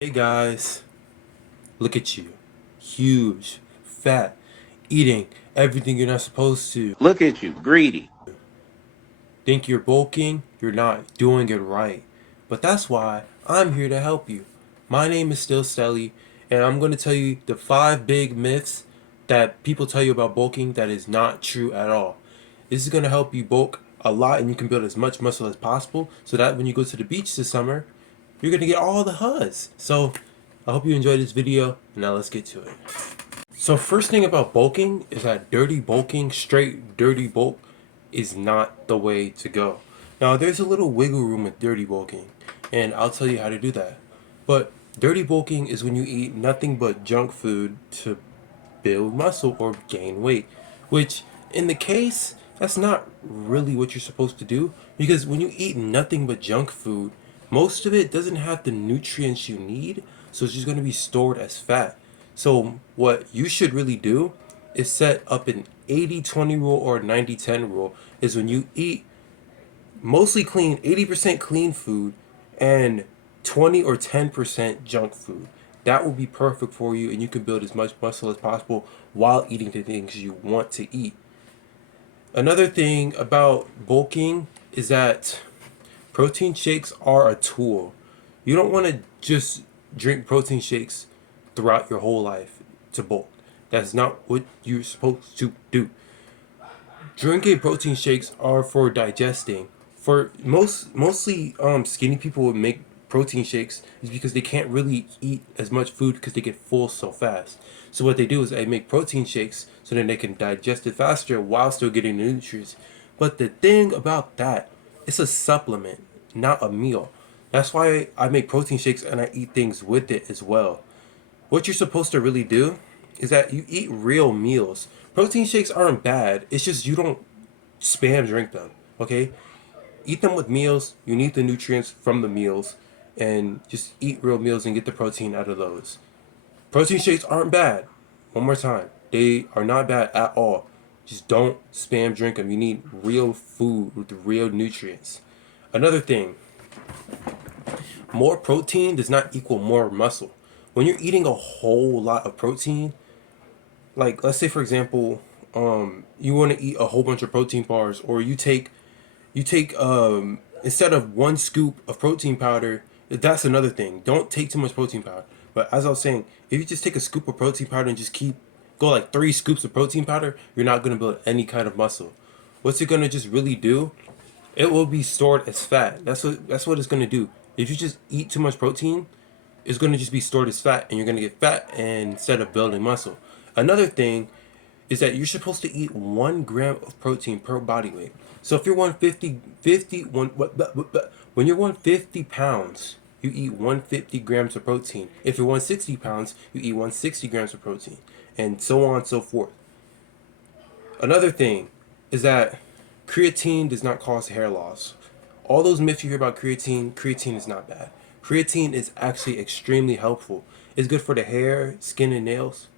Hey guys, look at you. Huge, fat, eating everything you're not supposed to. Look at you, greedy. Think you're bulking, you're not doing it right. But that's why I'm here to help you. My name is Still Stelly, and I'm going to tell you the 5 big myths that people tell you about bulking that is not true at all. This is going to help you bulk a lot and you can build as much muscle as possible so that when you go to the beach this summer, you're going to get all the huzz. So I hope you enjoyed this video, and now let's get to it. So first thing about bulking is that dirty bulking, straight dirty bulk, is not the way to go. Now there's a little wiggle room with dirty bulking, and I'll tell you how to do that. But dirty bulking is when you eat nothing but junk food to build muscle or gain weight, which in the case, that's not really what you're supposed to do, because when you eat nothing but junk food, most of it doesn't have the nutrients you need, so it's just going to be stored as fat. So what you should really do is set up an 80-20 rule or 90-10 rule, is when you eat mostly clean, 80% clean food and 20 or 10% junk food. That will be perfect for you, and you can build as much muscle as possible while eating the things you want to eat. Another thing about bulking is that protein shakes are a tool. You don't want to just drink protein shakes throughout your whole life to bulk. That's not what you're supposed to do. Drinking protein shakes are for digesting. For mostly skinny people would make protein shakes is because they can't really eat as much food because they get full so fast. So what they do is they make protein shakes so then they can digest it faster while still getting the nutrients. But the thing about that, it's a supplement, not a meal. That's why I make protein shakes and I eat things with it as well. What you're supposed to really do is that you eat real meals. Protein shakes aren't bad. It's just you don't spam drink them. Okay? Eat them with meals. You need the nutrients from the meals, and just eat real meals and get the protein out of those. Protein shakes aren't bad. One more time. They are not bad at all. Just don't spam drink them. You need real food with real nutrients. Another thing, more protein does not equal more muscle. When you're eating a whole lot of protein, like let's say for example, you want to eat a whole bunch of protein bars, or you take instead of 1 scoop of protein powder. That's another thing. Don't take too much protein powder. But as I was saying, if you just take a scoop of protein powder and just keep go like 3 scoops of protein powder, you're not gonna build any kind of muscle. What's it gonna just really do? It will be stored as fat. That's what it's gonna do. If you just eat too much protein, it's gonna just be stored as fat, and you're gonna get fat and instead of building muscle. Another thing is that you're supposed to eat 1 gram of protein per body weight. So if you're 150, when you're 150 pounds, you eat 150 grams of protein. If you're 160 pounds, you eat 160 grams of protein, and so on and so forth. Another thing is that creatine does not cause hair loss. All those myths you hear about creatine, creatine is not bad. Creatine is actually extremely helpful. It's good for the hair, skin, and nails.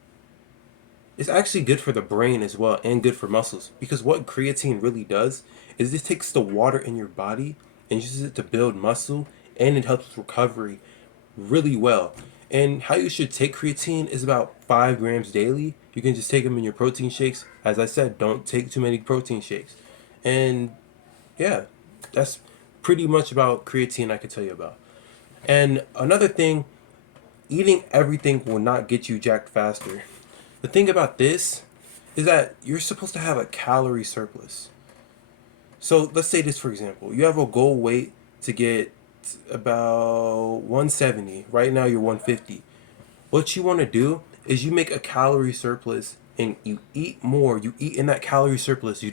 It's actually good for the brain as well and good for muscles, because what creatine really does is it takes the water in your body and uses it to build muscle, and it helps with recovery really well. And how you should take creatine is about 5 grams daily. You can just take them in your protein shakes. As I said, don't take too many protein shakes. And yeah, that's pretty much about creatine I could tell you about. And another thing, eating everything will not get you jacked faster. The thing about this is that you're supposed to have a calorie surplus. So let's say this for example. You have a goal weight to get about 170. Right now you're 150. What you want to do is you make a calorie surplus and you eat more. You eat in that calorie surplus. You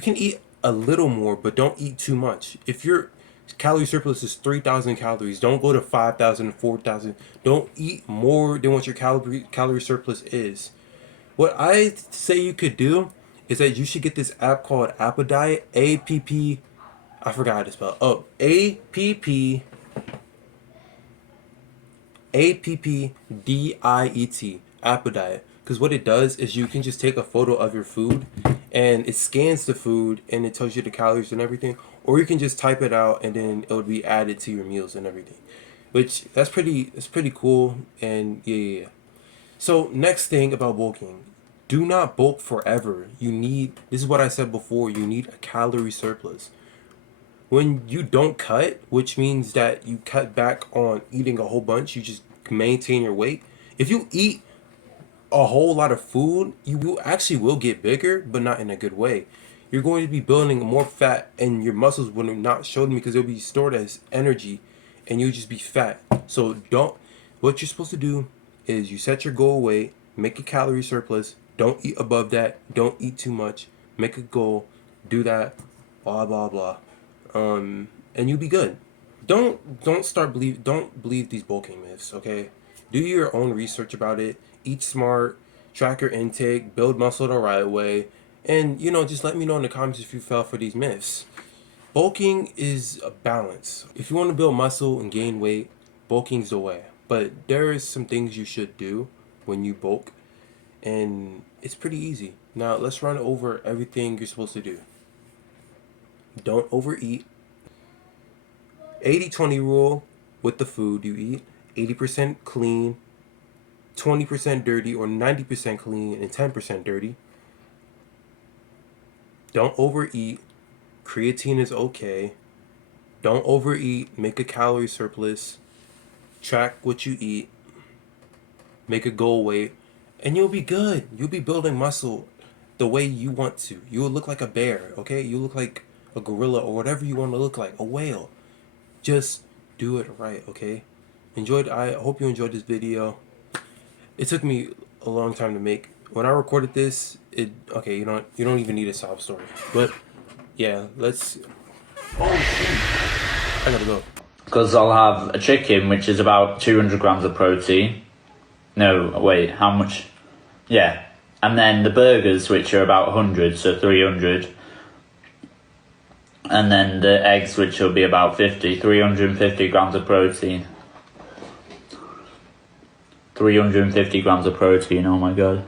can eat a little more, but don't eat too much. If your calorie surplus is 3,000 calories, don't go to 5,000, 4,000. Don't eat more than what your calorie surplus is. What I say you could do is that you should get this app called Appdiet. I forgot how to spell it. Oh, Appdiet. Appdiet. Because what it does is you can just take a photo of your food and it scans the food and it tells you the calories and everything. Or you can just type it out and then it would be added to your meals and everything. which that's pretty cool. And yeah. So next thing about bulking, do not bulk forever. You need, this is what I said before, you need a calorie surplus. When you don't cut, which means that you cut back on eating a whole bunch, you just maintain your weight. If you eat a whole lot of food, you actually will get bigger, but not in a good way. You're going to be building more fat, and your muscles will not show them because they'll be stored as energy, and you'll just be fat. So don't. What you're supposed to do is you set your goal weight, make a calorie surplus. Don't eat above that. Don't eat too much. Make a goal. Do that. Blah blah blah. And you'll be good. Don't believe these bulking myths, okay? Do your own research about it. Eat smart, track your intake, build muscle the right way, and just let me know in the comments if you fell for these myths. Bulking is a balance. If you want to build muscle and gain weight, bulking's the way. But there is some things you should do when you bulk, and it's pretty easy. Now let's run over everything you're supposed to do. Don't overeat. 80-20 rule with the food you eat. 80% clean, 20% dirty, or 90% clean and 10% dirty. Don't overeat. Creatine is okay. Don't overeat. Make a calorie surplus. Track what you eat. Make a goal weight. And you'll be good. You'll be building muscle the way you want to. You'll look like a bear, okay? You look like a gorilla or whatever you want to look like. A whale. Just do it right, okay? I hope you enjoyed this video. It took me a long time to make. When I recorded this, you don't even need a sob story. But yeah, let's. Oh shit! I gotta go. Because I'll have a chicken, which is about 200 grams of protein. No, wait, how much? Yeah, and then the burgers, which are about 100, so 300. And then the eggs, which will be about 350 grams of protein. 350 grams of protein, oh my god.